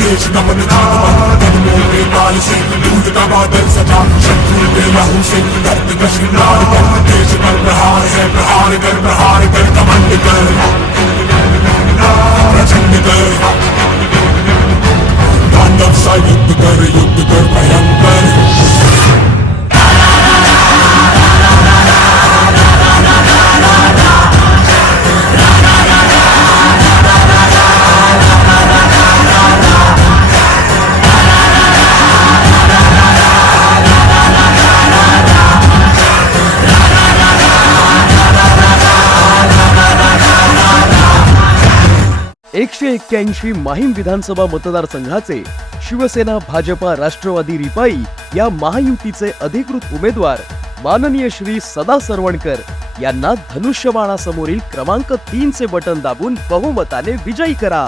देश दमन कदमों के ताल से टूटता बादल सजा शत्रु पे लहू से दर्द का श्रृंगार कर देश पर प्रहार है प्रहार कर कमंड कर प्रचंड कर तांडव सा युद्ध कर भयंकर। एकशे 81 माहीम विधानसभा मतदारसंघाचे शिवसेना भाजपा राष्ट्रवादी रिपाई या महायुतीचे अधिकृत उमेदवार माननीय श्री सदा सरवणकर यांना धनुष्यबाणासमोरील क्रमांक 3 चे बटन दाबून बहुमताने विजयी करा।